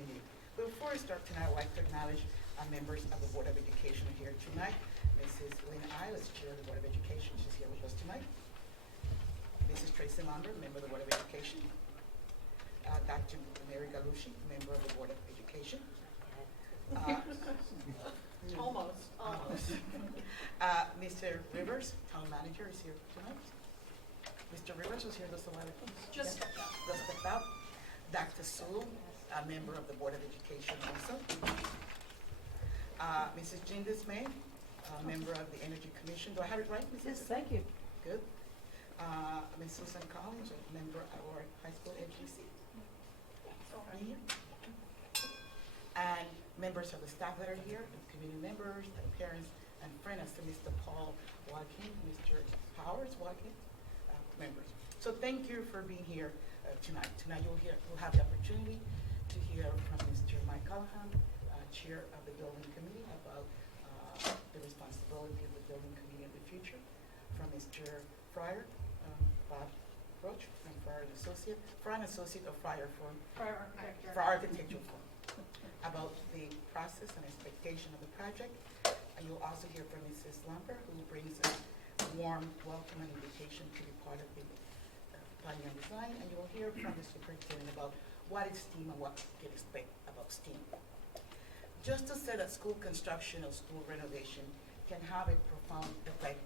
community. Before we start tonight, I'd like to acknowledge members of the Board of Education here tonight. Mrs. Lynn Isles, Chair of the Board of Education, she's here with us tonight. Mrs. Tracy Lambert, member of the Board of Education. Dr. Mary Galushi, member of the Board of Education. Almost. Mr. Rivers, Town Manager, is here tonight. Mr. Rivers was here just a while ago. Just stepped out. Just stepped out. Dr. Sewell, a member of the Board of Education also. Mrs. Jean Dismay, a member of the Energy Commission. Do I have it right, Mrs.? Yes, thank you. Good. Ms. Susan Collins, a member of our high school HGC. Here. And members of the staff that are here, and community members, and parents, and friends, to Mr. Paul Watkins, Mr. Powers Watkins, members. So thank you for being here tonight. Tonight you'll have the opportunity to hear from Mr. Mike Callahan, Chair of the Building Committee, about the responsibility of the Building Committee in the future, from Mr. Fryer, Bob Roach, from Fryer and Associate of Fryer firm, for architectural firm, about the process and expectation of the project. And you'll also hear from Mrs. Lambert, who brings a warm welcome and invitation to be part of the planning and design. And you'll hear from the superintendent about what is STEAM and what you can expect about STEAM. Just to say that school construction or school renovation can have a profound effect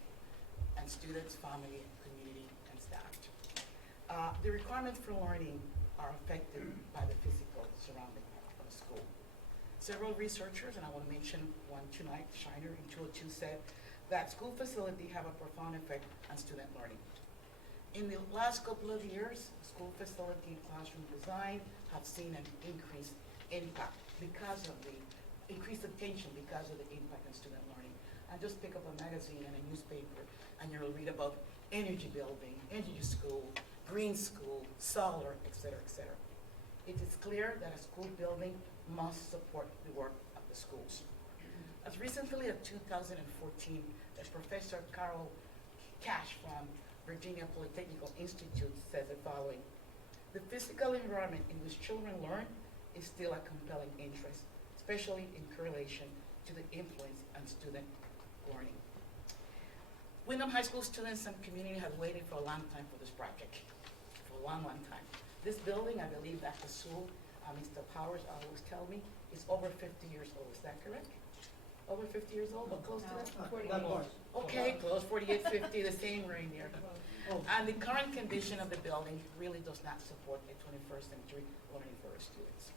on students, family, community, and staff. The requirements for learning are affected by the physical surrounding of a school. Several researchers, and I want to mention one tonight, Shiner in 202, said that school facilities have a profound effect on student learning. In the last couple of years, school facility and classroom design have seen an increased impact because of the increased attention because of the impact on student learning. And just pick up a magazine and a newspaper and you'll read about energy building, energy school, green school, solar, et cetera, et cetera. It is clear that a school building must support the work of the schools. As recently as 2014, as Professor Carol Cash from Virginia Polytechnical Institute said the following: the physical environment in which children learn is still a compelling interest, especially in correlation to the influence on student learning. Windham High School students and community have waited for a long time for this project, for a long, long time. This building, I believe Dr. Sewell, Mr. Powers always tell me, is over 50 years old. Is that correct? Over 50 years old, but close to that? 48. Okay, close, 48, 50, the same range there. And the current condition of the building really does not support a 21st century learning for our students.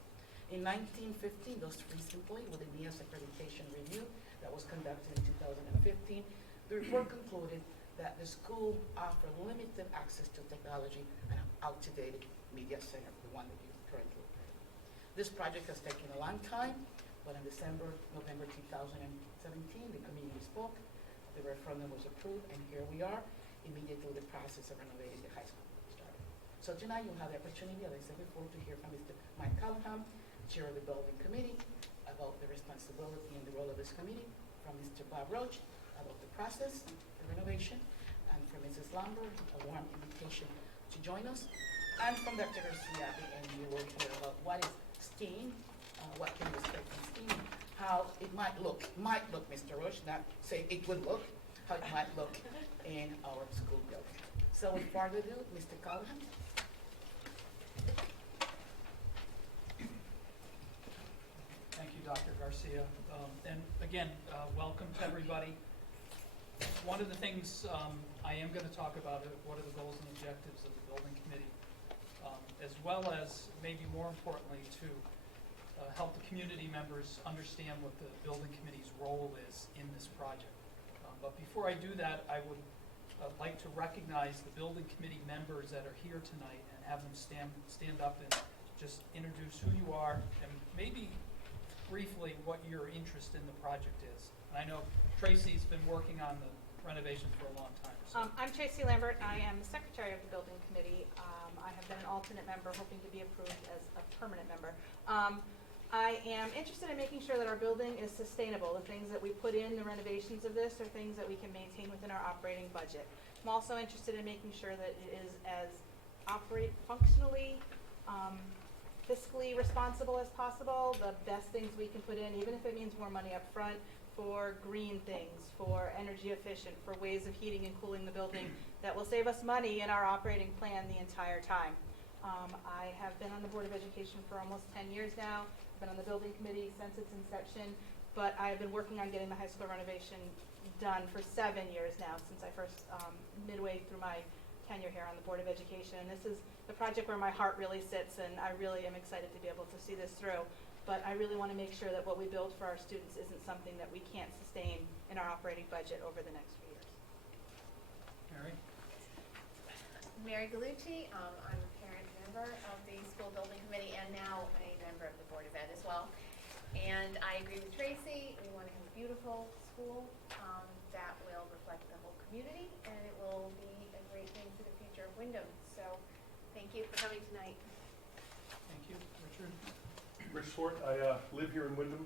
In 1915, just recently, with the NIAS accreditation review that was conducted in 2015, the report concluded that the school offered limited access to technology and an outdated media center, the one that you currently operate. This project has taken a long time, but in November 2017, the community spoke, the referendum was approved, and here we are, immediately the process of renovating the high school started. So tonight you'll have the opportunity, as I said before, to hear from Mr. Mike Callahan, Chair of the Building Committee, about the responsibility and the role of this committee, from Mr. Bob Roach, about the process, the renovation, and from Mrs. Lambert, a warm invitation to join us, and from Dr. Garcia, and you will hear about what is STEAM, what can we expect from STEAM, how it might look, Mr. Roach, not say it would look, how it might look in our school building. So with further ado, Mr. Callahan. Thank you, Dr. Garcia. And again, welcome to everybody. One of the things I am going to talk about is what are the goals and objectives of the building committee, as well as, maybe more importantly, to help the community members understand what the building committee's role is in this project. But before I do that, I would like to recognize the building committee members that are here tonight and have them stand up and just introduce who you are and maybe briefly what your interest in the project is. I know Tracy's been working on the renovation for a long time. So. I'm Tracy Lambert. I am the secretary of the building committee. I have been an alternate member, hoping to be approved as a permanent member. I am interested in making sure that our building is sustainable. The things that we put in the renovations of this are things that we can maintain within our operating budget. I'm also interested in making sure that it is as functionally fiscally responsible as possible, the best things we can put in, even if it means more money up front, for green things, for energy efficient, for ways of heating and cooling the building that will save us money in our operating plan the entire time. I have been on the Board of Education for almost 10 years now. I've been on the building committee since its inception, but I've been working on getting the high school renovation done for 7 years now, since I first, midway through my tenure here on the Board of Education. And this is the project where my heart really sits, and I really am excited to be able to see this through. But I really want to make sure that what we build for our students isn't something that we can't sustain in our operating budget over the next few years. Mary? Mary Gallucci, I'm a parent member of the school building committee and now a member of the Board of Ed as well. And I agree with Tracy, we want to have a beautiful school that will reflect the whole community, and it will be a great thing for the future of Windham. So thank you for coming tonight. Thank you. Richard? Rich Swart, I live here in Windham.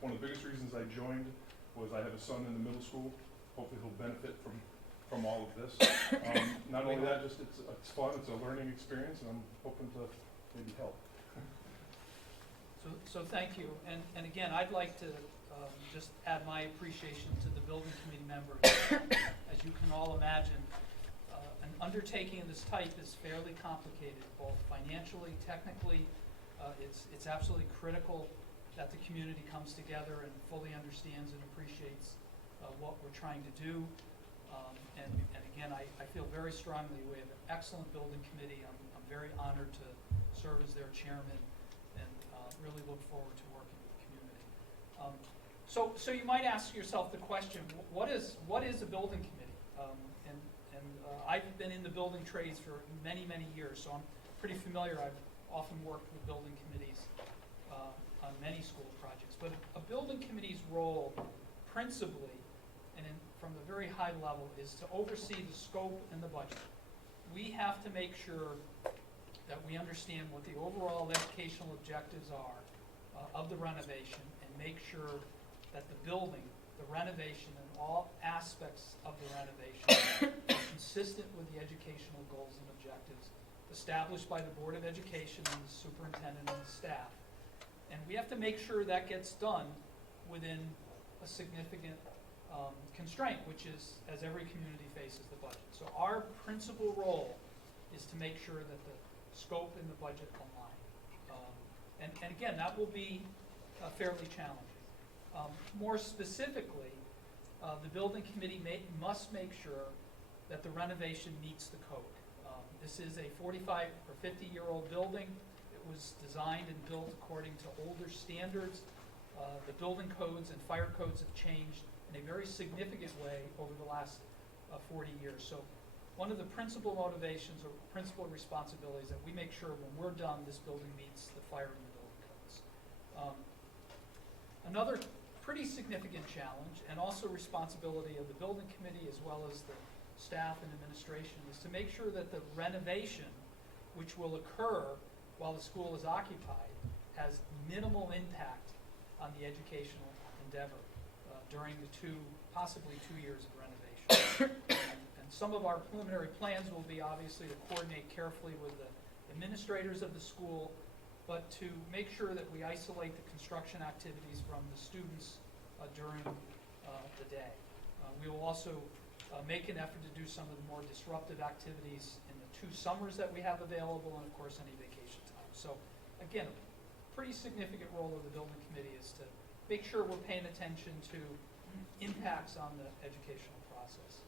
One of the biggest reasons I joined was I have a son in the middle school. Hopefully he'll benefit from all of this. Not only that, just it's fun, it's a learning experience, and I'm hoping to maybe help. So thank you. And again, I'd like to just add my appreciation to the building committee members. As you can all imagine, an undertaking of this type is fairly complicated, both financially, technically. It's absolutely critical that the community comes together and fully understands and appreciates what we're trying to do. And again, I feel very strongly we have an excellent building committee. I'm very honored to serve as their chairman, and really look forward to working with the community. So you might ask yourself the question, what is a building committee? I've been in the building trades for many, many years, so I'm pretty familiar. I've often worked with building committees on many school projects. But a building committee's role, principally, and from the very high level, is to oversee the scope and the budget. We have to make sure that we understand what the overall educational objectives are of the renovation, and make sure that the building, the renovation, and all aspects of the renovation are consistent with the educational goals and objectives established by the Board of Education and the superintendent and the staff. And we have to make sure that gets done within a significant constraint, which is, as every community faces, the budget. So our principal role is to make sure that the scope and the budget align. And again, that will be fairly challenging. More specifically, the building committee must make sure that the renovation meets the code. This is a 45 or 50-year-old building. It was designed and built according to older standards. The building codes and fire codes have changed in a very significant way over the last 40 years. So one of the principal motivations or principal responsibilities that we make sure when we're done, this building meets the fire and the building codes. Another pretty significant challenge, and also responsibility of the building committee as well as the staff and administration, is to make sure that the renovation, which will occur while the school is occupied, has minimal impact on the educational endeavor during the possibly two years of renovation. And some of our preliminary plans will be obviously to coordinate carefully with the administrators of the school, but to make sure that we isolate the construction activities from the students during the day. We will also make an effort to do some of the more disruptive activities in the 2 summers that we have available, and of course any vacation time. So again, a pretty significant role of the building committee is to make sure we're paying attention to impacts on the educational process.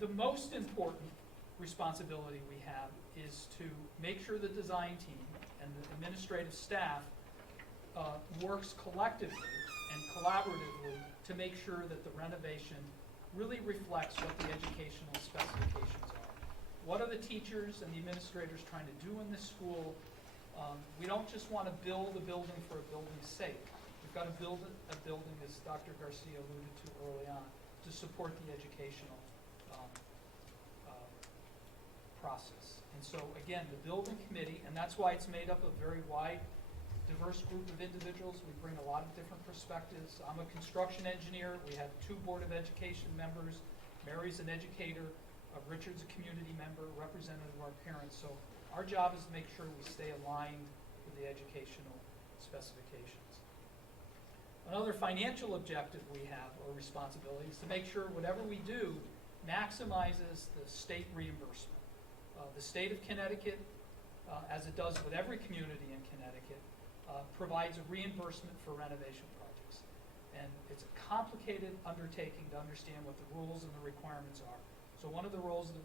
The most important responsibility we have is to make sure the design team and the administrative staff works collectively and collaboratively to make sure that the renovation really reflects what the educational specifications are. What are the teachers and the administrators trying to do in this school? We don't just want to build a building for a building's sake. We've got to build a building, as Dr. Garcia alluded to early on, to support the educational process. And so again, the building committee, and that's why it's made up of a very wide, diverse group of individuals. We bring a lot of different perspectives. I'm a construction engineer. We have 2 Board of Education members. Mary's an educator. Richard's a community member, representative of our parents. So Our job is to make sure we stay aligned with the educational specifications. Another financial objective we have, or responsibility, is to make sure whatever we do maximizes the state reimbursement. The state of Connecticut, as it does with every community in Connecticut, provides a reimbursement for renovation projects. And it's a complicated undertaking to understand what the rules and the requirements are. So one of the roles of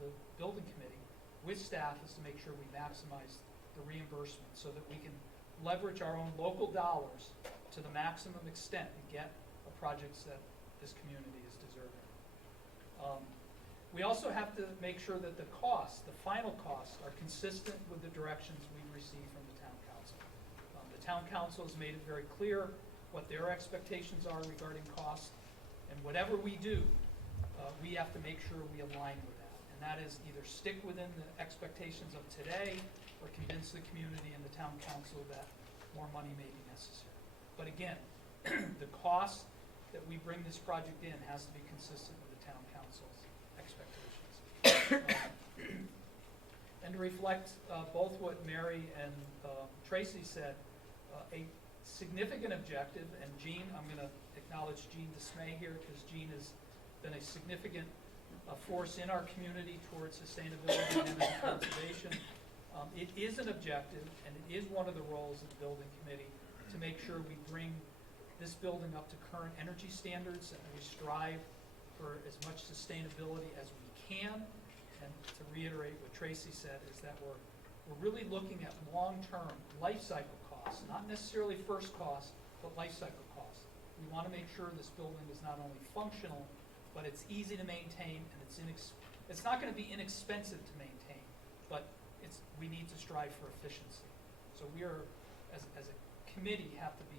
the building committee with staff is to make sure we maximize the reimbursement so that we can leverage our own local dollars to the maximum extent and get the projects that this community is deserving. We also have to make sure that the costs, the final costs, are consistent with the directions we've received from the town council. The town council has made it very clear what their expectations are regarding cost, and whatever we do, we have to make sure we align with that. And that is either stick within the expectations of today or convince the community and the town council that more money may be necessary. But again, the cost that we bring this project in has to be consistent with the town council's expectations. And to reflect both what Mary and Tracy said, a significant objective, and Jean, I'm going to acknowledge Jean Dismay here because Jean has been a significant force in our community towards sustainability and energy conservation. It is an objective, and it is one of the roles of the building committee to make sure we bring this building up to current energy standards, and we strive for as much sustainability as we can. And to reiterate what Tracy said, is that we're really looking at long-term life cycle costs, not necessarily first cost, but life cycle costs. We want to make sure this building is not only functional, but it's easy to maintain, and it's not going to be inexpensive to maintain, but we need to strive for efficiency. So we are, as a committee, have to be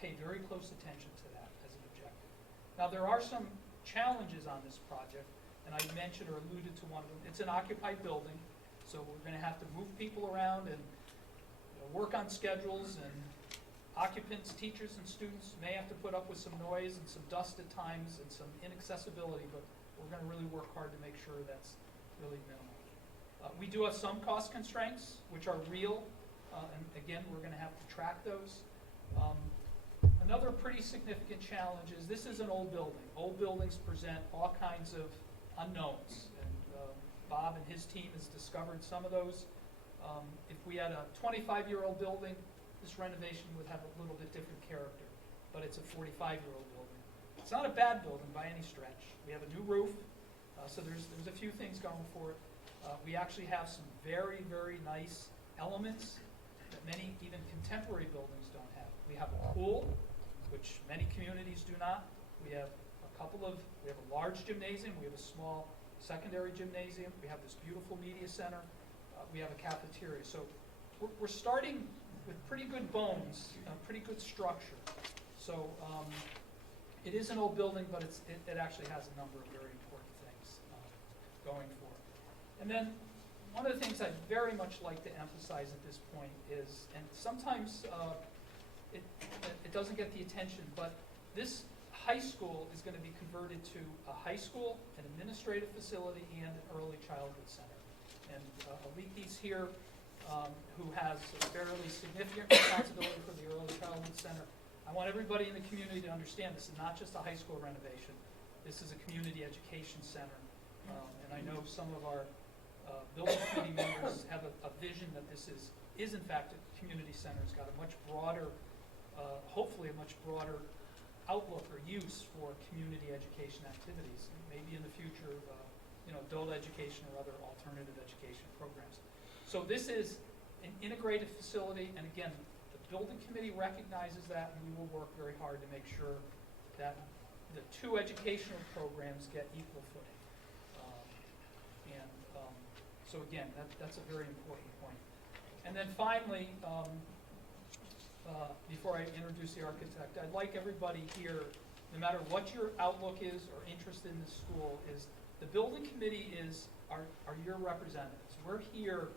pay very close attention to that as an objective. Now, there are some challenges on this project, and I mentioned or alluded to one of them. It's an occupied building, so we're going to have to move people around and work on schedules, and occupants, teachers, and students may have to put up with some noise and some dust at times and some inaccessibility, but we're going to really work hard to make sure that's really minimal. We do have some cost constraints, which are real, and again, we're going to have to track those. Another pretty significant challenge is this is an old building. Old buildings present all kinds of unknowns, and Bob and his team has discovered some of those. If we had a 25-year-old building, this renovation would have a little bit different character, but it's a 45-year-old building. It's not a bad building by any stretch. We have a new roof, so there's a few things going for it. We actually have some very, very nice elements that many even contemporary buildings don't have. We have a pool, which many communities do not. We have we have a large gymnasium, we have a small secondary gymnasium, we have this beautiful media center, we have a cafeteria. So we're starting with pretty good bones, pretty good structure. So it is an old building, but it actually has a number of very important things going for it. And then one of the things I'd very much like to emphasize at this point is, and sometimes it doesn't get the attention, but this high school is going to be converted to a high school, an administrative facility, and an early childhood center. And Aliki's here, who has a fairly significant responsibility for the early childhood center. I want everybody in the community to understand this is not just a high school renovation. This is a community education center. And I know some of our building committee members have a vision that this is in fact a community center. It's got a much broader, hopefully a much broader outlook or use for community education activities. Maybe in the future, adult education or other alternative education programs. So this is an integrated facility, and again, the building committee recognizes that, and we will work very hard to make sure that the two educational programs get equal footing. So again, that's a very important point. And then finally, before I introduce the architect, I'd like everybody here, no matter what your outlook is or interest in the school, is the building committee are your representatives. We're here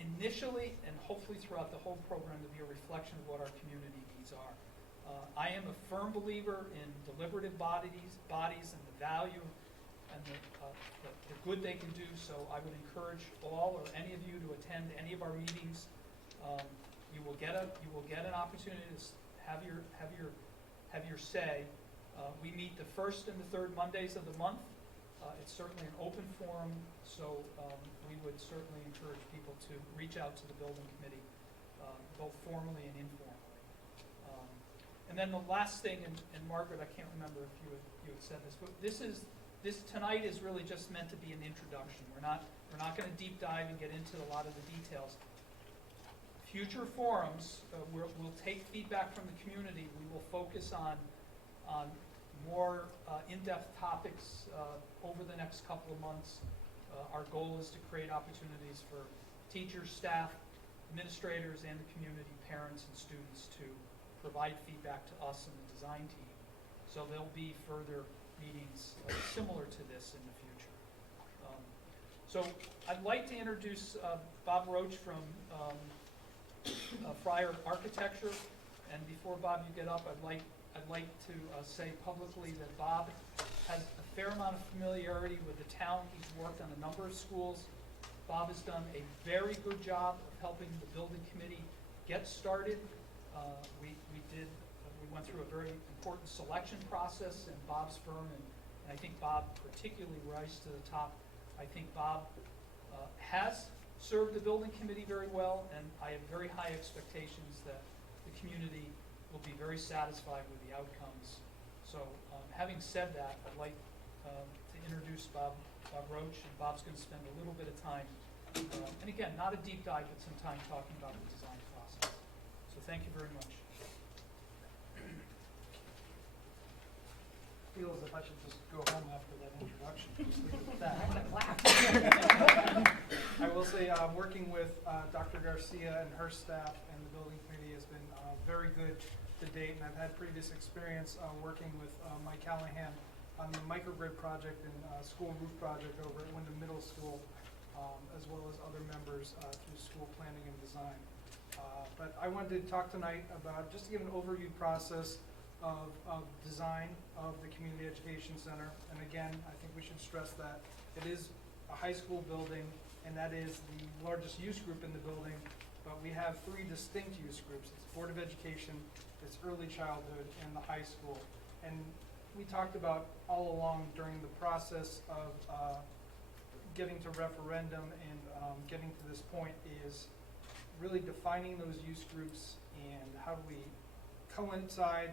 initially and hopefully throughout the whole program to be a reflection of what our community needs are. I am a firm believer in deliberative bodies and the value and the good they can do. So I would encourage all or any of you to attend any of our meetings. You will get an opportunity to have your say. We meet the first and the third Mondays of the month. It's certainly an open forum, so we would certainly encourage people to reach out to the building committee, both formally and informally. And then the last thing, and Margaret, I can't remember if you had said this, but this tonight is really just meant to be an introduction. We're not going to deep dive and get into a lot of the details. Future forums, we'll take feedback from the community. We will focus on more in-depth topics over the next couple of months. Our goal is to create opportunities for teachers, staff, administrators, and the community, parents, and students to provide feedback to us and the design team. So there'll be further meetings similar to this in the future. So I'd like to introduce Bob Roach from Friar Architecture. And before Bob, you get up, I'd like to say publicly that Bob has a fair amount of familiarity with the town. He's worked on a number of schools. Bob has done a very good job of helping the building committee get started. We went through a very important selection process, and Bob's firm, and I think Bob particularly rise to the top. I think Bob has served the building committee very well, and I have very high expectations that the community will be very satisfied with the outcomes. So having said that, I'd like to introduce Bob Roach, and Bob's going to spend a little bit of time, and again, not a deep dive, but some time talking about the design process. So thank you very much. Feels if I should just go home after that introduction. Just leave it at that. I'm gonna clap. I will say, working with Dr. Garcia and her staff and the building committee has been very good to date, and I've had previous experience working with Mike Callahan on the microgrid project and school roof project over at Windham Middle School, as well as other members through school planning and design. But I wanted to talk tonight about, just to give an overview process of design of the Community Education Center. And again, I think we should stress that it is a high school building, and that is the largest use group in the building, but we have three distinct use groups. It's Board of Education, it's early childhood, and the high school. And we talked about all along during the process of getting to referendum and getting to this point is really defining those use groups and how do we coincide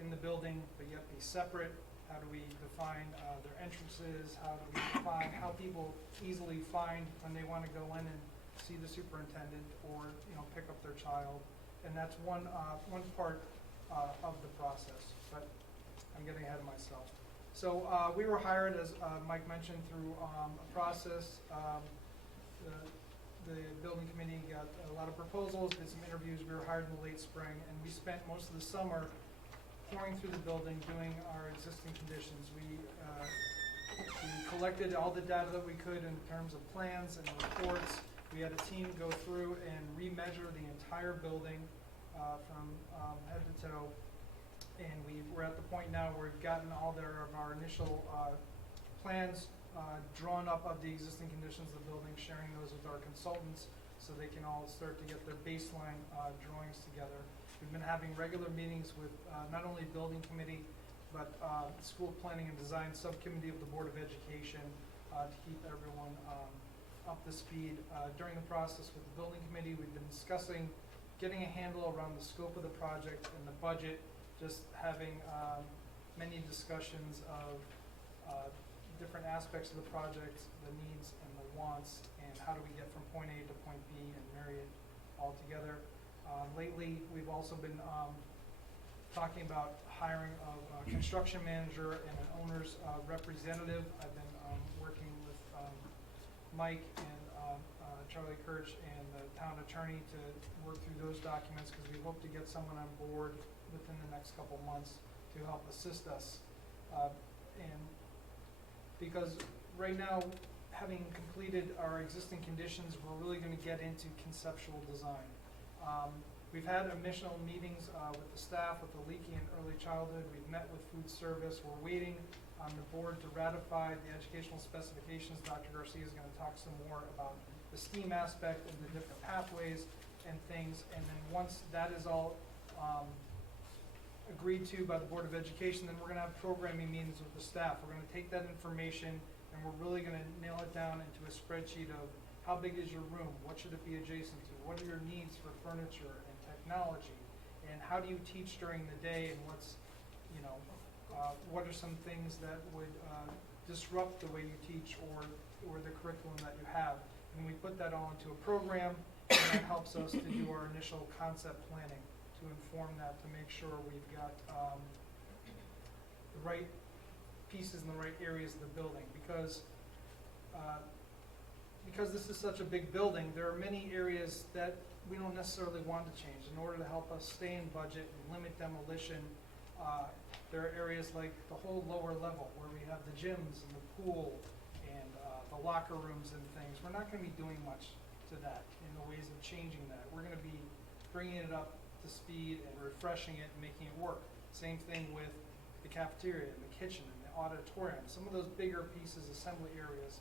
in the building but yet be separate. How do we define their entrances? How do we define how people easily find when they want to go in and see the superintendent or pick up their child? And that's one part of the process. But I'm getting ahead of myself. So we were hired, as Mike mentioned, through a process. The building committee got a lot of proposals, did some interviews. We were hired in the late spring, and we spent most of the summer pouring through the building, doing our existing conditions. We collected all the data that we could in terms of plans and reports. We had a team go through and remeasure the entire building from head to toe. And we're at the point now where we've gotten all of our initial plans drawn up of the existing conditions of the building, sharing those with our consultants so they can all start to get their baseline drawings together. We've been having regular meetings with not only building committee, but school planning and design subcommittee of the Board of Education to keep everyone up to speed. During the process with the building committee, we've been discussing getting a handle around the scope of the project and the budget, just having many discussions of different aspects of the project, the needs and the wants, and how do we get from point A to point B and marry it all together. Lately, we've also been talking about hiring a construction manager and an owner's representative. I've been working with Mike and Charlie Kirch and the town attorney to work through those documents because we hope to get someone on board within the next couple months to help assist us. And because right now, having completed our existing conditions, we're really going to get into conceptual design. We've had initial meetings with the staff, with the Leaky and early childhood. We've met with food service. We're waiting on the board to ratify the educational specifications. Dr. Garcia is going to talk some more about the STEAM aspect and the different pathways and things. And then once that is all agreed to by the Board of Education, then we're going to have programming meetings with the staff. We're going to take that information and we're really going to nail it down into a spreadsheet of how big is your room, what should it be adjacent to, what are your needs for furniture and technology, and how do you teach during the day, and what's, you know, what are some things that would disrupt the way you teach or the curriculum that you have. And we put that all into a program, and that helps us to do our initial concept planning to inform that, to make sure we've got the right pieces in the right areas of the building. Because this is such a big building, there are many areas that we don't necessarily want to change. In order to help us stay in budget and limit demolition, there are areas like the whole lower level where we have the gyms and the pool and the locker rooms and things. We're not going to be doing much to that in the ways of changing that. We're going to be bringing it up to speed and refreshing it and making it work. Same thing with the cafeteria and the kitchen and the auditorium. Some of those bigger pieces, assembly areas,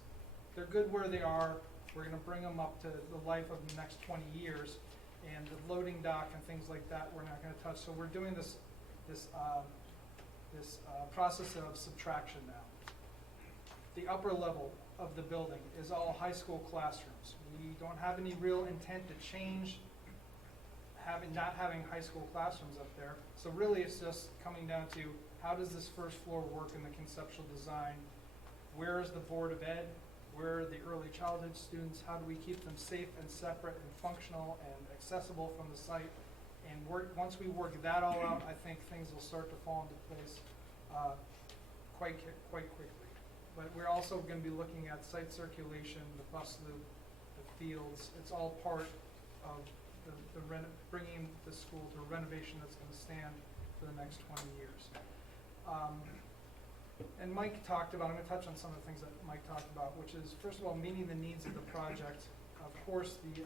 they're good where they are. We're going to bring them up to the life of the next 20 years. And the loading dock and things like that, we're not going to touch. So we're doing this process of subtraction now. The upper level of the building is all high school classrooms. We don't have any real intent to change not having high school classrooms up there. So really it's just coming down to how does this first floor work in the conceptual design? Where is the Board of Ed? Where are the early childhood students? How do we keep them safe and separate and functional and accessible from the site? And once we work that all out, I think things will start to fall into place quite quickly. But we're also going to be looking at site circulation, the bus loop, the fields. It's all part of bringing the school to a renovation that's going to stand for the next 20 years. And Mike talked about, I'm going to touch on some of the things that Mike talked about, which is, first of all, meeting the needs of the project. Of course, the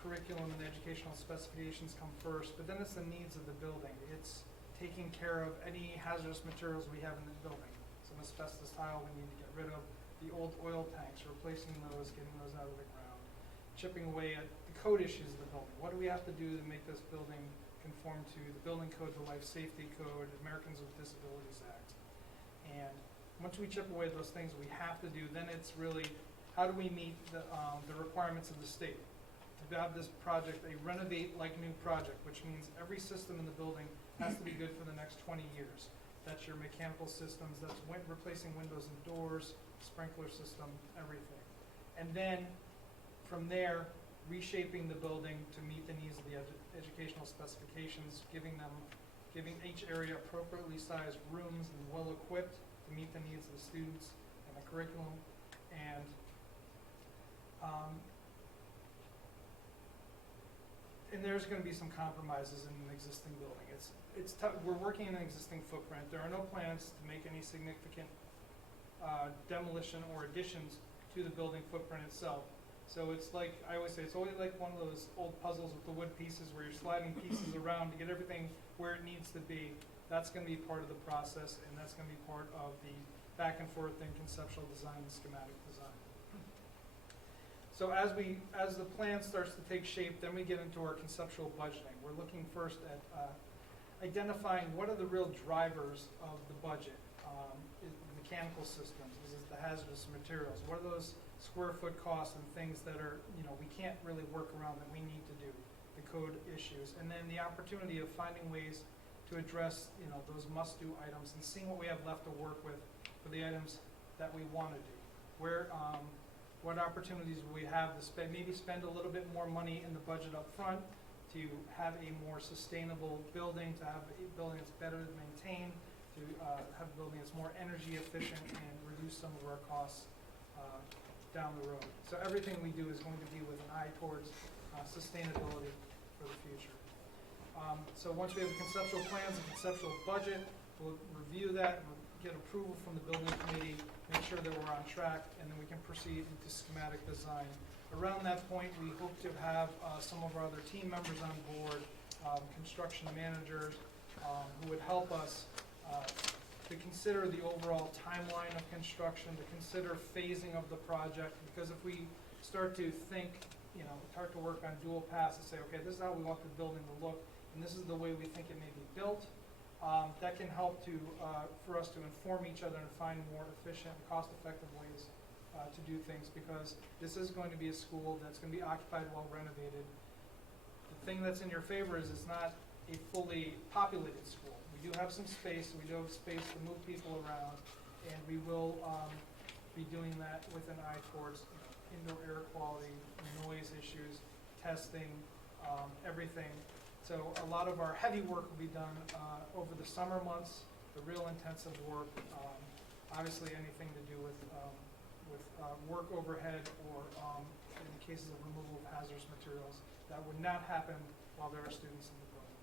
curriculum and the educational specifications come first, but then it's the needs of the building. It's taking care of any hazardous materials we have in the building. Some asbestos tile we need to get rid of, the old oil tanks, replacing those, getting those out of the ground, chipping away at the code issues of the building. What do we have to do to make this building conform to the building code, the Life Safety Code, Americans with Disabilities Act? And once we chip away those things we have to do, then it's really how do we meet the requirements of the state? To have this project a renovate-like-new project, which means every system in the building has to be good for the next 20 years. That's your mechanical systems, that's replacing windows and doors, sprinkler system, everything. And then from there, reshaping the building to meet the needs of the educational specifications, giving each area appropriately sized rooms and well equipped to meet the needs of the students and the curriculum. And there's going to be some compromises in an existing building. It's tough. We're working in an existing footprint. There are no plans to make any significant demolition or additions to the building footprint itself. So it's like, I always say, it's always like one of those old puzzles with the wood pieces where you're sliding pieces around to get everything where it needs to be. That's going to be part of the process, and that's going to be part of the back and forth in conceptual design and schematic design. So as the plan starts to take shape, then we get into our conceptual budgeting. We're looking first at identifying what are the real drivers of the budget. Is it mechanical systems? Is it the hazardous materials? What are those square foot costs and things that are, we can't really work around that we need to do, the code issues. And then the opportunity of finding ways to address, those must-do items and seeing what we have left to work with for the items that we want to do. What opportunities will we have to maybe spend a little bit more money in the budget up front to have a more sustainable building, to have a building that's better maintained, to have a building that's more energy efficient and reduce some of our costs down the road. So everything we do is going to be with an eye towards sustainability for the future. So once we have the conceptual plans and conceptual budget, we'll review that and get approval from the building committee, make sure that we're on track, and then we can proceed into schematic design. Around that point, we hope to have some of our other team members on board, construction managers, who would help us to consider the overall timeline of construction, to consider phasing of the project, because if we start to think, start to work on dual paths and say, okay, this is how we want the building to look, and this is the way we think it may be built, that can help to, for us to inform each other and find more efficient and cost-effective ways to do things, because this is going to be a school that's going to be occupied while renovated. The thing that's in your favor is it's not a fully populated school. We do have some space, we do have space to move people around, and we will be doing that with an eye towards indoor air quality, noise issues, testing, everything. So a lot of our heavy work will be done over the summer months, the real intensive work, obviously anything to do with work overhead or in cases of removal of hazardous materials. That would not happen while there are students in the building.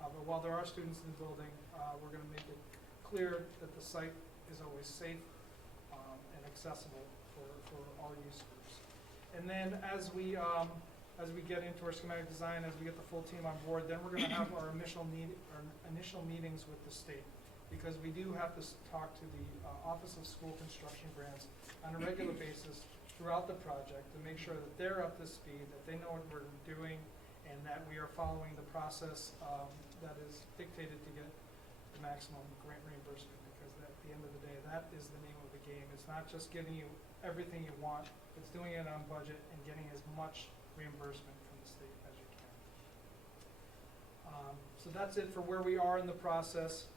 But while there are students in the building, we're going to make it clear that the site is always safe and accessible for all use groups. And then as we get into our schematic design, as we get the full team on board, then we're going to have our initial meetings with the state, because we do have to talk to the Office of School Construction Grants on a regular basis throughout the project to make sure that they're up to speed, that they know what we're doing, and that we are following the process that is dictated to get the maximum grant reimbursement, because at the end of the day, that is the name of the game. It's not just giving you everything you want, it's doing it on budget and getting as much reimbursement from the state as you can. So that's it for where we are in the process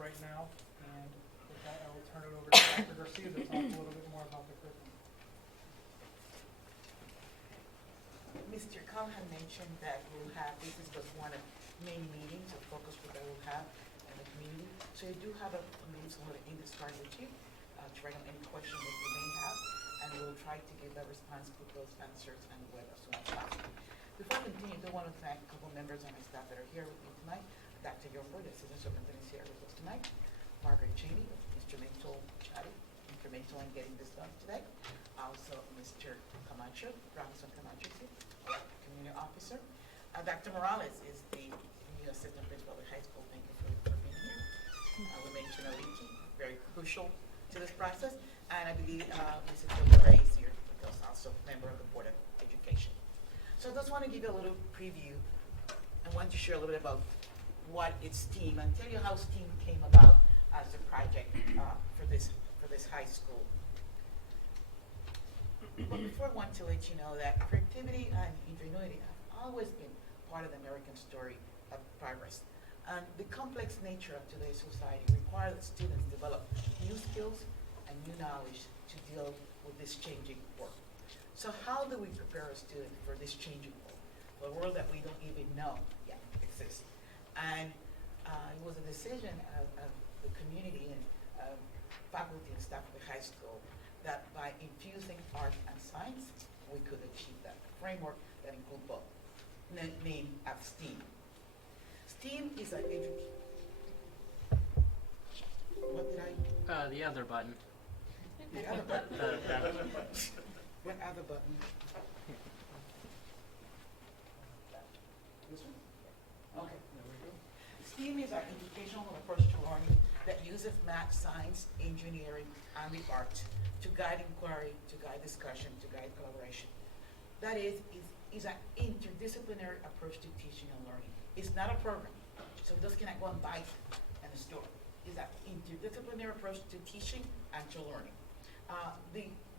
right now, and with that, I will turn it over to Dr. Garcia to talk a little bit more about the curriculum. Mr. Callahan mentioned that we'll have, this is just one of many meetings or focus group that we'll have in the community. So you do have a meeting somewhere in this card with you to write on any questions that you may have, and we'll try to give a response to those answers and web as soon as possible. Before I continue, I do want to thank a couple members on my staff that are here with me tonight. Dr. Gilford, the Assistant Superintendent, is here with us tonight. Margaret Cheney, instrumental in getting this done today. Also, Mr. Camacho, Robinson Camacho, our community officer. Dr. Morales is the new assistant principal at the high school. Thank you for being here. We mentioned Aliki, very crucial to this process. And I believe Mrs. Ray is here, because also a member of the Board of Education. So I just want to give you a little preview. I want to share a little bit about what is STEAM and tell you how STEAM came about as a project for this high school. But before, I want to let you know that creativity and ingenuity have always been part of the American story of progress. And the complex nature of today's society requires that students develop new skills and new knowledge to deal with this changing world. So how do we prepare a student for this changing world, for a world that we don't even know yet exists? And it was a decision of the community and faculty and staff of the high school that by infusing art and science, we could achieve that framework that includes both, named as STEAM. STEAM is an what did I? The other button. The other button. That What other button? This one? Okay, there we go. STEAM is an educational approach to learning that uses math, science, engineering, and the arts to guide inquiry, to guide discussion, to guide collaboration. That is an interdisciplinary approach to teaching and learning. It's not a program, so we just cannot go and buy it in the store. It's an interdisciplinary approach to teaching and to learning.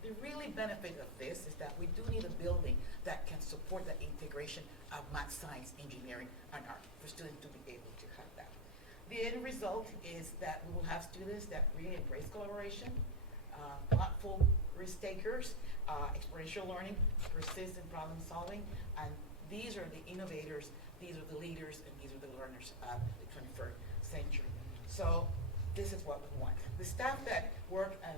The really benefit of this is that we do need a building that can support the integration of math, science, engineering, and art for students to be able to have that. The end result is that we will have students that really embrace collaboration, thoughtful risk takers, experiential learning, persistent problem solving, and these are the innovators, these are the leaders, and these are the learners of the 21st century. So this is what we want. The staff that work and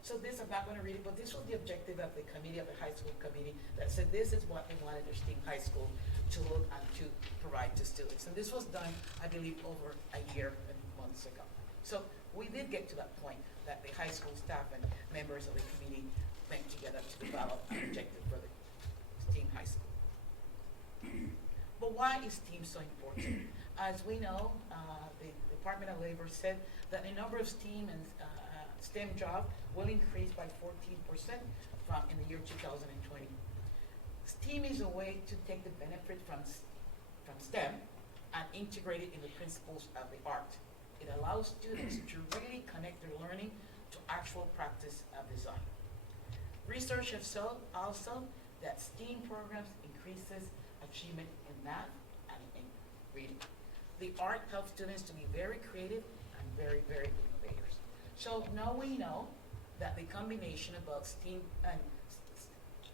so this, I'm not going to read it, but this was the objective of the committee, of the high school committee, that said this is what they wanted their STEAM high school to look and to provide to students. And this was done, I believe, over a year and months ago. So we did get to that point that the high school staff and members of the committee went together to develop an objective for the STEAM high school. But why is STEAM so important? As we know, the Department of Labor said that the number of STEM jobs will increase by 14% in the year 2020. STEAM is a way to take the benefit from STEM and integrate it in the principles of the art. It allows students to really connect their learning to actual practice of design. Research has shown also that STEAM programs increases achievement in math and in reading. The art helps students to be very creative and very, very innovators. So now we know that the combination of both STEAM and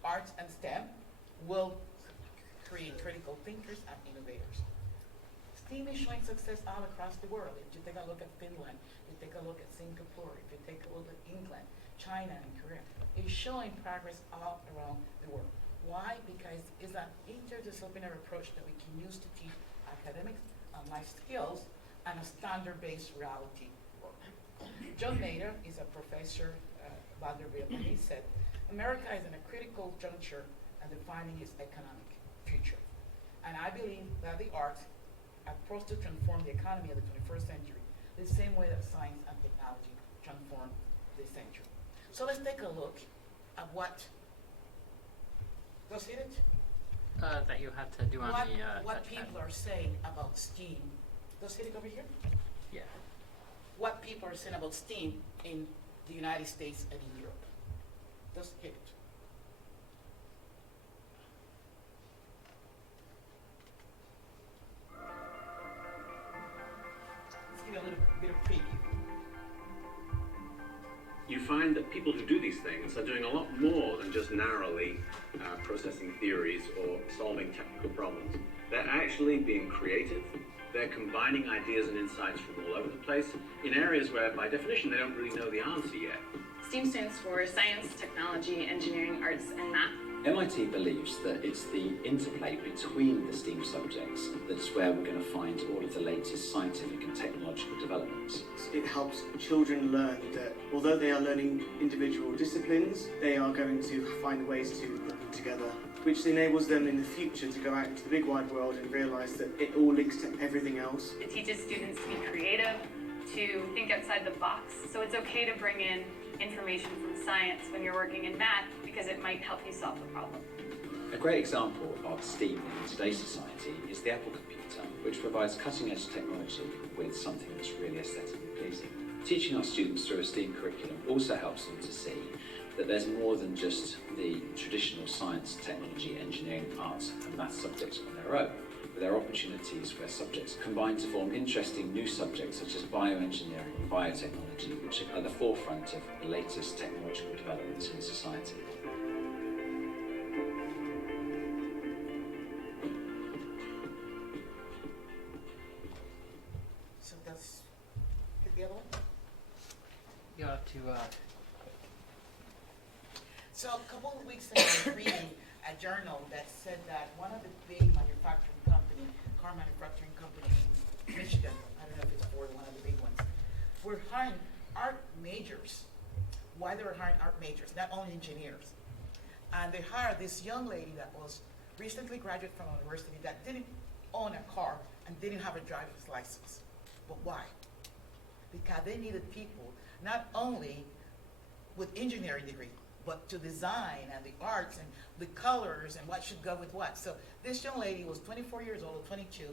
arts and STEM will create critical thinkers and innovators. STEAM is showing success all across the world. If you take a look at Finland, if you take a look at Singapore, if you take a look at England, China, and Korea, it's showing progress all around the world. Why? Because it's an interdisciplinary approach that we can use to teach academics and life skills and a standard-based reality work. John Nader is a professor at Vanderbilt, and he said, America is in a critical juncture and defining its economic future. And I believe that the arts are supposed to transform the economy of the 21st century the same way that science and technology transform this century. So let's take a look at what, does it? That you had to do on What, the what touchpad. people are saying about STEAM. Does it over here? Yeah. What people are saying about STEAM in the United States and in Europe. Does it? Let's give you a little bit of preview. You find that people who do these things are doing a lot more than just narrowly processing theories or solving technical problems. They're actually being creative. They're combining ideas and insights from all over the place in areas where, by definition, they don't really know the answer yet. STEAM stands for Science, Technology, Engineering, Arts, and Math. MIT believes that it's the interplay between the STEAM subjects that's where we're going to find all of the latest scientific and technological developments. It helps children learn that although they are learning individual disciplines, they are going to find ways to put them together, which enables them in the future to go out into the big wide world and realise that it all links to everything else. It teaches students to be creative, to think outside the box. So it's okay to bring in information from science when you're working in math because it might help you solve the problem. A great example of STEAM in today's society is the Apple computer, which provides cutting-edge technology with something that's really aesthetically pleasing. Teaching our students through a STEAM curriculum also helps them to see that there's more than just the traditional science, technology, engineering, arts and math subjects on their own. But there are opportunities where subjects combine to form interesting new subjects such as bioengineering and biotechnology, which are at the forefront of the latest technological developments in society. So that's hit the other one. You have to, So a couple of weeks ago, I was reading a journal that said that one of the big manufacturing company, car manufacturing company in Michigan, I don't know if it's Ford, one of the big ones, were hiring art majors. Why they were hiring art majors, not only engineers. And they hired this young lady that was recently graduated from a university that didn't own a car and didn't have a driver's license. But why? Because they needed people not only with engineering degree, but to design and the arts and the colors and what should go with what. So this young lady was 24 years old, or 22,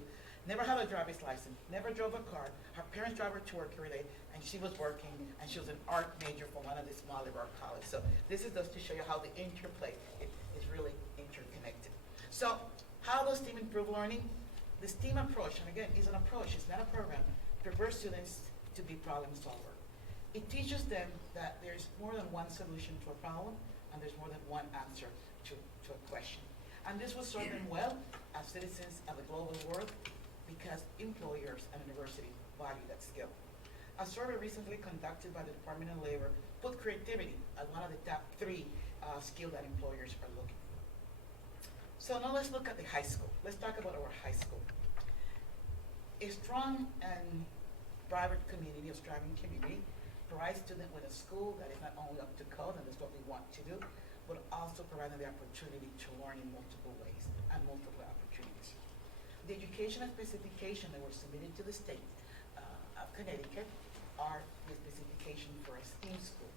never had a driver's license, never drove a car. Her parents drive her to work every day, and she was working, and she was an art major from one of the small liberal colleges. So this is just to show you how the interplay is really interconnected. So how does STEAM improve learning? The STEAM approach, and again, is an approach, it's not a program, prepares students to be problem solvers. It teaches them that there's more than one solution to a problem, and there's more than one answer to a question. And this will serve them well as citizens of the global world because employers and universities value that skill. A survey recently conducted by the Department of Labor put creativity as one of the top 3 skills that employers are looking for. So now let's look at the high school. Let's talk about our high school. A strong and vibrant community, a striving community, provides students with a school that is not only up to code, and that's what we want to do, but also providing the opportunity to learn in multiple ways and multiple opportunities. the educational specification that were submitted to the state of Connecticut are the specification for a STEAM school.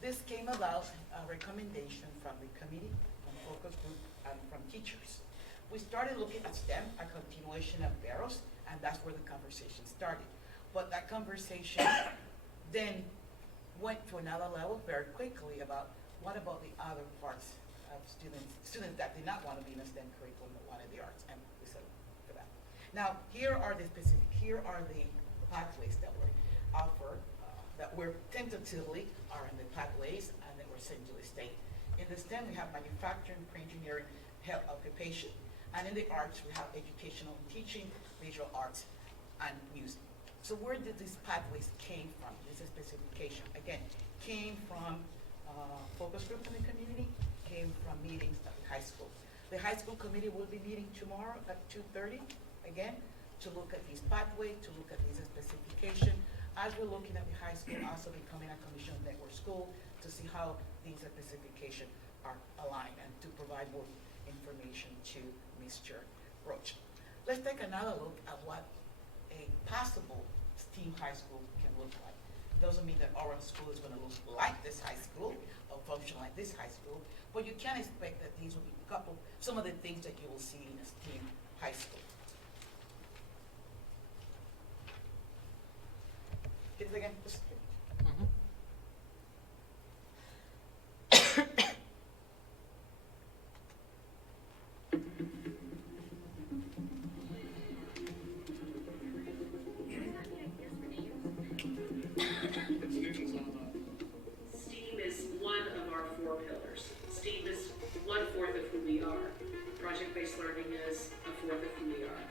This came about a recommendation from the committee, from focus group, and from teachers. We started looking at STEM, a continuation of Barrows, and that's where the conversation started. But that conversation then went to another level very quickly about what about the other parts of students that did not want to be in a STEM curriculum but wanted the arts, and we said for that. Now, here are the pathways that were offered, that were tentatively are in the pathways and that were sent to the state. In the STEM, we have manufacturing, pre-engineering, health, occupation, and in the arts, we have educational and teaching, visual arts, and music. So where did these pathways came from? This is specification. Again, came from focus group in the community, came from meetings at the high school. The high school committee will be meeting tomorrow at 2:30, again, to look at these pathways, to look at these specification. As we're looking at the high school, also becoming a commission network school to see how these specifications are aligned and to provide more information to Mr. Roach. Let's take another look at what a possible STEAM high school can look like. Doesn't mean that our school is going to look like this high school or function like this high school, but you can expect that these will be some of the things that you will see in a STEAM high school. Hit it again. STEAM is one of our 4 pillars. STEAM is 1/4 of who we are. Project-based learning is 1/4 of who we are.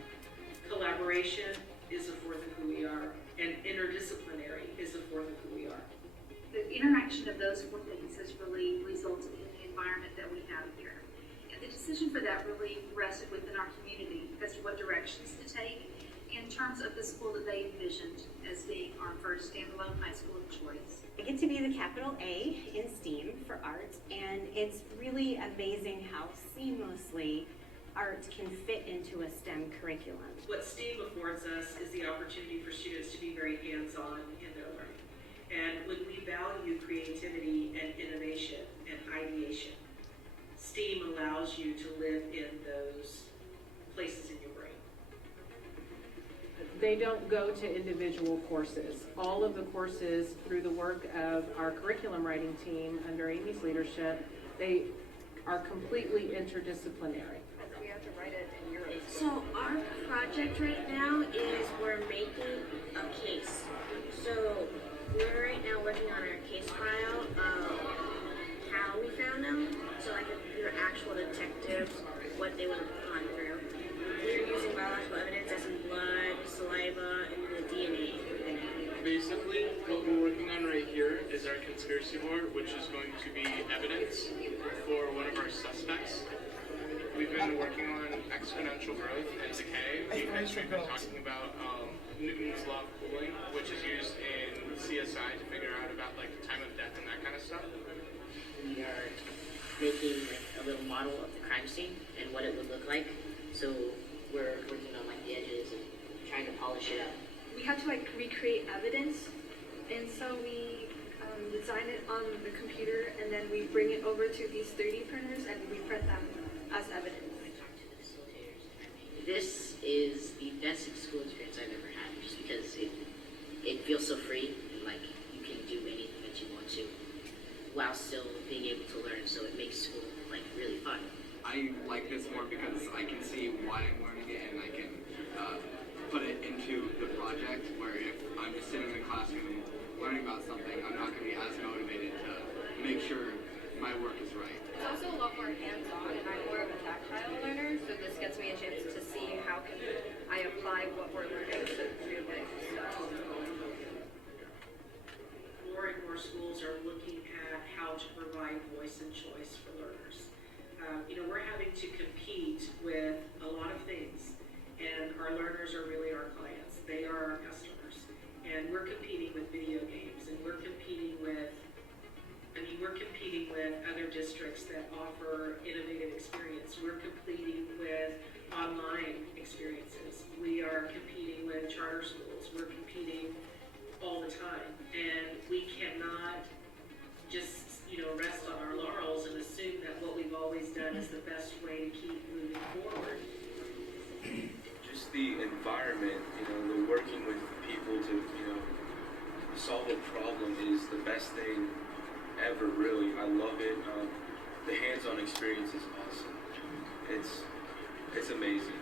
Collaboration is 1/4 of who we are. And interdisciplinary is 1/4 of who we are. The interaction of those 4 things has really resulted in the environment that we have here. And the decision for that really rested within our community as to what directions to take in terms of the school that they envisioned as being our first standalone high school of choice. I get to be the capital A in STEAM for art, and it's really amazing how seamlessly art can fit into a STEM curriculum. What STEAM affords us is the opportunity for students to be very hands-on in their learning. And when we value creativity and innovation and ideation, STEAM allows you to live in those places in your brain. They don't go to individual courses. All of the courses, through the work of our curriculum writing team under Amy's leadership, they are completely interdisciplinary. We have to write it in Europe. So our project right now is we're making a case. So we're right now working on our case file of how we found them. So like if we were actual detectives, what they would have gone through. We're using biological evidence as in blood, saliva, and the DNA. Basically, what we're working on right here is our conspiracy board, which is going to be evidence for one of our suspects. We've been working on exponential growth and decay. We've been talking about Newton's law of cooling, which is used in CSI to figure out about like the time of death and that kind of stuff. We are making like a little model of the crime scene and what it would look like. So we're working on like the edges and trying to polish it up. We had to like recreate evidence, and so we design it on the computer, and then we bring it over to these 3D printers and we print them as evidence. I talked to the facilitators. This is the best school experience I've ever had, just because it feels so free, and like you can do anything that you want to, while still being able to learn. So it makes school like really fun. I like this more because I can see why I'm learning it, and I can put it into the project, where if I'm just sitting in the classroom learning about something, I'm not going to be as motivated to make sure my work is right. It's also a lot more hands-on, and I'm more of a tactile learner, so this gets me a chance to see how can I apply what we're learning to real life stuff. More and more schools are looking at how to provide voice and choice for learners. We're having to compete with a lot of things, and our learners are really our clients. They are our customers, and we're competing with video games, and we're competing with other districts that offer innovative experience. We're competing with online experiences. We are competing with charter schools. We're competing all the time, and we cannot just, rest on our laurels and assume that what we've always done is the best way to keep moving forward. Just the environment, the working with people to, solve a problem is the best thing ever, really. I love it. The hands-on experience is awesome. It's amazing.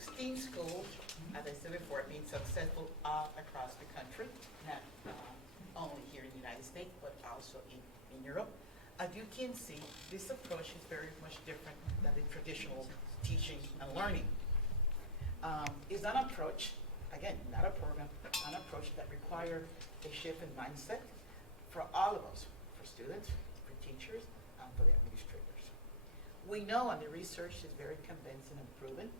STEAM schools, as I said before, are being successful all across the country, not only here in the United States, but also in Europe. As you can see, this approach is very much different than the traditional teaching and learning. It's an approach, again, not a program, but an approach that requires a shift in mindset for all of us, for students, for teachers, and for the administrators. We know, and the research is very convincing and proven,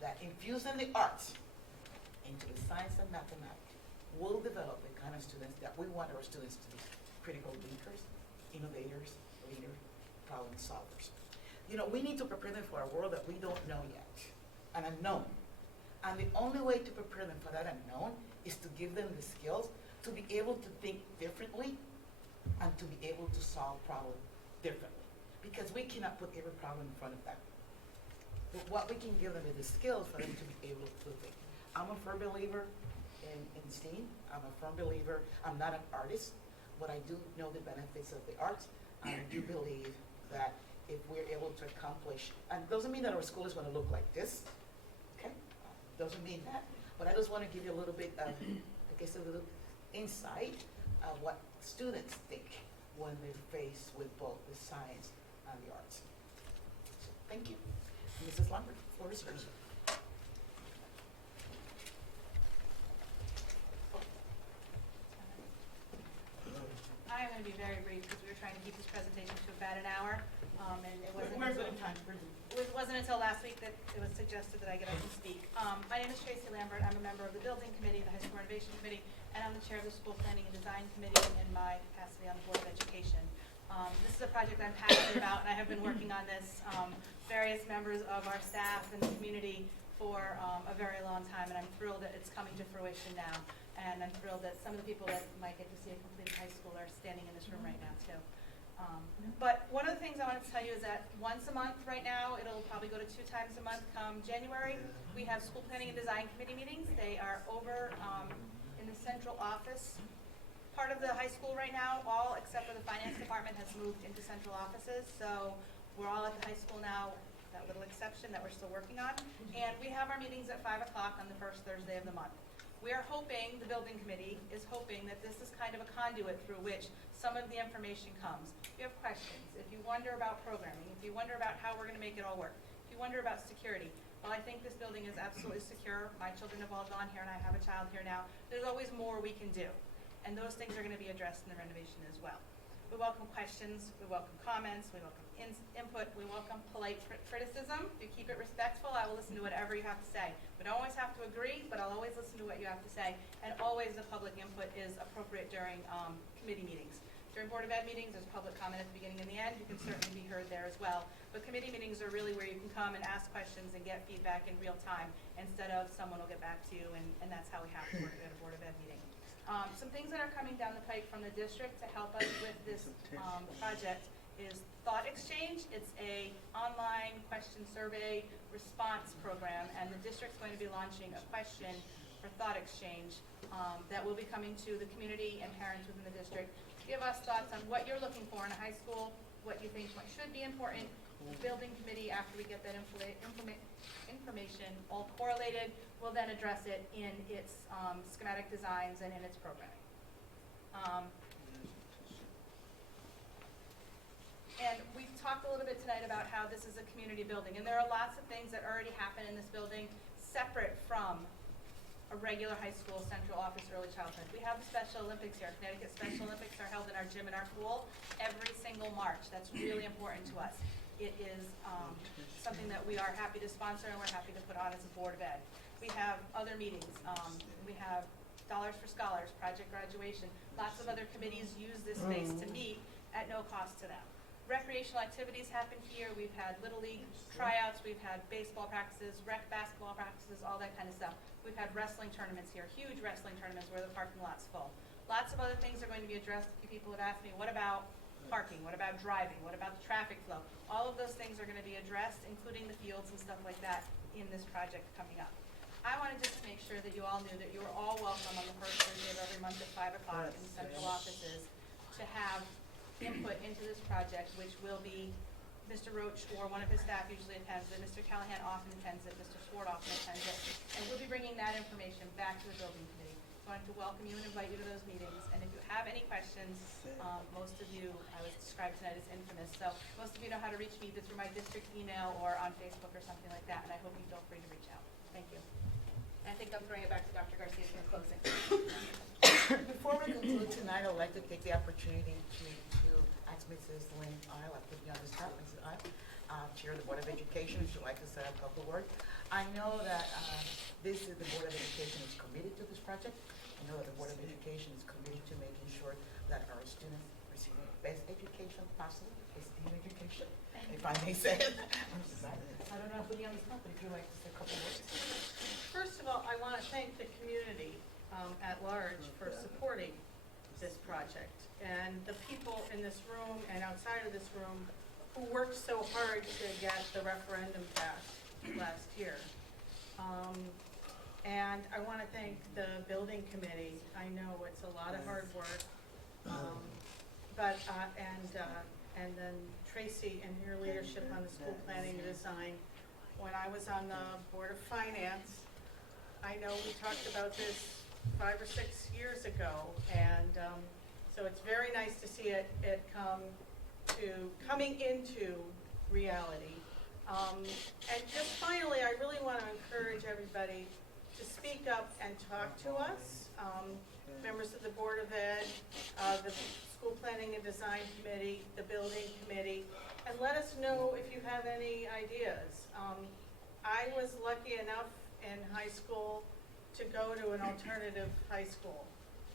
that infusing the arts into the science and mathematics will develop the kind of students that we want our students to be: critical thinkers, innovators, leaders, problem solvers. We need to prepare them for a world that we don't know yet, an unknown. And the only way to prepare them for that unknown is to give them the skills to be able to think differently and to be able to solve problems differently. Because we cannot put every problem in front of them. But what we can give them is the skills for them to be able to think. I'm a firm believer in STEAM. I'm a firm believer. I'm not an artist, but I do know the benefits of the arts. And I do believe that if we're able to accomplish, and it doesn't mean that our school is going to look like this, okay? Doesn't mean that. But I just want to give you a little bit of, a little insight of what students think when they're faced with both the science and the arts. So, thank you. Mrs. Lambert, floor is yours. I'm going to be very brief because we were trying to keep this presentation to about an hour, and it wasn't. We're good in time. It wasn't until last week that it was suggested that I get up and speak. My name is Tracy Lambert. I'm a member of the Building Committee, the High School Renovation Committee, and I'm the chair of the School Planning and Design Committee in my capacity on the Board of Education. This is a project I'm passionate about, and I have been working on this, various members of our staff and the community for a very long time, and I'm thrilled that it's coming to fruition now. And I'm thrilled that some of the people that might get to see a completed high school are standing in this room right now, too. But one of the things I wanted to tell you is that once a month right now, it'll probably go to 2 times a month come January, we have School Planning and Design Committee meetings. They are over in the central office part of the high school right now. All except for the finance department has moved into central offices. So we're all at the high school now, that little exception that we're still working on. And we have our meetings at 5 o'clock on the first Thursday of the month. We are hoping, the building committee is hoping that this is kind of a conduit through which some of the information comes. If you have questions, if you wonder about programming, if you wonder about how we're going to make it all work, if you wonder about security, well, I think this building is absolutely secure. My children have all gone here and I have a child here now. There's always more we can do. And those things are going to be addressed in the renovation as well. We welcome questions, we welcome comments, we welcome input, we welcome polite criticism. If you keep it respectful, I will listen to whatever you have to say. We don't always have to agree, but I'll always listen to what you have to say. And always the public input is appropriate during committee meetings. During Board of Ed meetings, there's public comment at the beginning and the end. You can certainly be heard there as well. But committee meetings are really where you can come and ask questions and get feedback in real time instead of someone will get back to you, and that's how we have to work at a Board of Ed meeting. Some things that are coming down the pike from the district to help us with this project is Thought Exchange. It's a online question survey response program, and the district's going to be launching a question for Thought Exchange that will be coming to the community and parents within the district. Give us thoughts on what you're looking for in a high school, what you think should be important. The building committee, after we get that information all correlated, will then address it in its schematic designs and in its programming. And we've talked a little bit tonight about how this is a community building, and there are lots of things that already happen in this building separate from a regular high school central office early childhood. We have the Special Olympics here. Connecticut Special Olympics are held in our gym and our pool every single March. That's really important to us. It is something that we are happy to sponsor and we're happy to put on as a Board of Ed. We have other meetings. We have Dollars for Scholars, Project Graduation. Lots of other committees use this space to meet at no cost to them. Recreational activities happen here. We've had Little League tryouts, we've had baseball practices, rec basketball practices, all that kind of stuff. We've had wrestling tournaments here, huge wrestling tournaments where the parking lot's full. Lots of other things are going to be addressed. A few people have asked me, what about parking? What about driving? What about the traffic flow? All of those things are going to be addressed, including the fields and stuff like that in this project coming up. I wanted just to make sure that you all knew that you were all welcome on the first Thursday of every month at 5 o'clock in the central offices to have input into this project, which will be Mr. Roach or one of his staff usually attends it, Mr. Callahan often attends it, Mr. Swart often attends it, and we'll be bringing that information back to the building committee. So I wanted to welcome you and invite you to those meetings, and if you have any questions, most of you, I was described tonight as infamous, so most of you know how to reach me either through my district email or on Facebook or something like that, and I hope you feel free to reach out. Thank you. And I think I'm throwing it back to Dr. Garcia for closing. Before we conclude tonight, I'd like to take the opportunity to ask Mrs. Lynn Isle, I put you on the spot, Mrs. Isle, Chair of the Board of Education, if you'd like to say a couple words. I know that the Board of Education is committed to this project. I know that the Board of Education is committed to making sure that our students receive the best education possible, STEAM education, if I may say it. I'm sorry. I don't know if you're on the spot, but if you'd like to say a couple words. First of all, I want to thank the community at large for supporting this project, and the people in this room and outside of this room who worked so hard to get the referendum passed last year. And I want to thank the building committee. I know it's a lot of hard work, and then Tracy and your leadership on the school planning and design. When I was on the Board of Finance, I know we talked about this 5 or 6 years ago, and so it's very nice to see it coming into reality. And just finally, I really want to encourage everybody to speak up and talk to us, members of the Board of Ed, the School Planning and Design Committee, the Building Committee, and let us know if you have any ideas. I was lucky enough in high school to go to an alternative high school,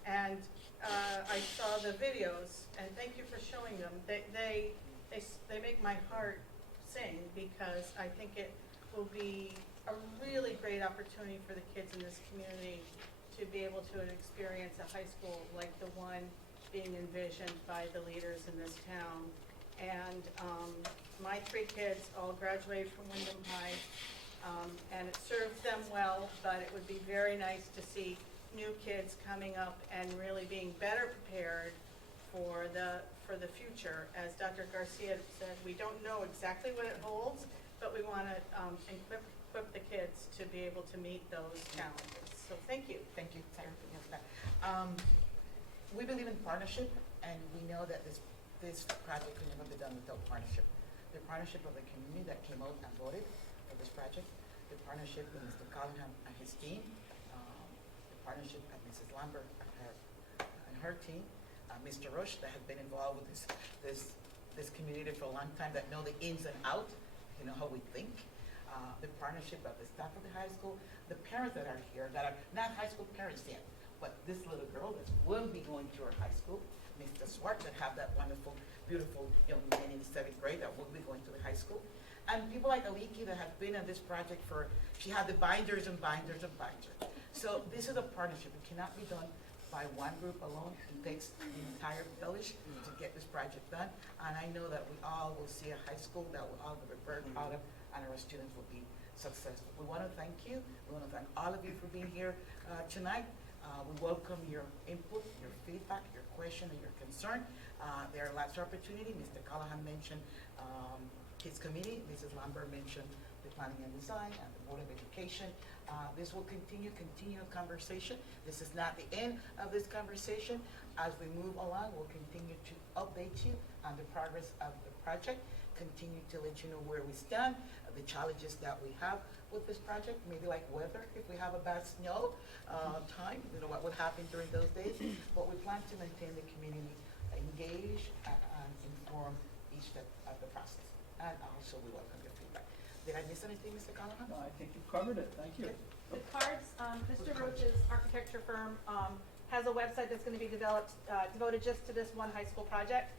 and I saw the videos, and thank you for showing them. They make my heart sing, because I think it will be a really great opportunity for the kids in this community to be able to experience a high school like the one being envisioned by the leaders in this town. And my 3 kids all graduated from Windham High, and it serves them well, but it would be very nice to see new kids coming up and really being better prepared for the future. As Dr. Garcia said, we don't know exactly what it holds, but we want to equip the kids to be able to meet those challenges. So thank you. Thank you, Sarah, for that. We believe in partnership, and we know that this project can never be done without partnership. The partnership of the community that came out and voted for this project, the partnership with Mr. Callahan and his team, the partnership of Mrs. Lambert and her team, Mr. Rush, that have been involved with this community for a long time, that know the ins and outs, you know, how we think. The partnership of the staff of the high school, the parents that are here, that are not high school parents yet, but this little girl that will be going to our high school, Mr. Swart, that have that wonderful, beautiful young man in the 7th grade that will be going to the high school. And people like Aliki that have been in this project she had the binders and binders and binders. So this is a partnership. It cannot be done by one group alone. It takes the entire village to get this project done. And I know that we all will see a high school that we'll all be very proud of, and our students will be successful. We want to thank you. We want to thank all of you for being here tonight. We welcome your input, your feedback, your question, and your concern. There are lots of opportunity. Mr. Callahan mentioned his committee. Mrs. Lambert mentioned the Planning and Design and the Board of Education. This will continue a conversation. This is not the end of this conversation. As we move along, we'll continue to update you on the progress of the project, continue to let you know where we stand, the challenges that we have with this project, maybe like weather, if we have a bad snow time, you know, what would happen during those days. But we plan to maintain the community engaged and inform each step of the process. And also we welcome your feedback. Did I miss anything, Mr. Callahan? No, I think you've covered it. Thank you. Okay. The cards, Mr. Roach's architecture firm has a website that's going to be developed, devoted just to this one high school project.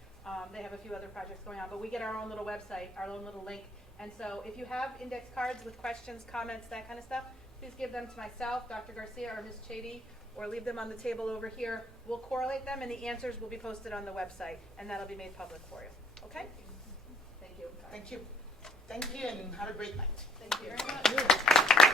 They have a few other projects going on, but we get our own little website, our own little link. And so if you have index cards with questions, comments, that kind of stuff, please give them to myself, Dr. Garcia, or Ms. Chady, or leave them on the table over here. We'll correlate them, and the answers will be posted on the website, and that'll be made public for you. Okay? Thank you. Thank you. Thank you, and have a great night. Thank you very much.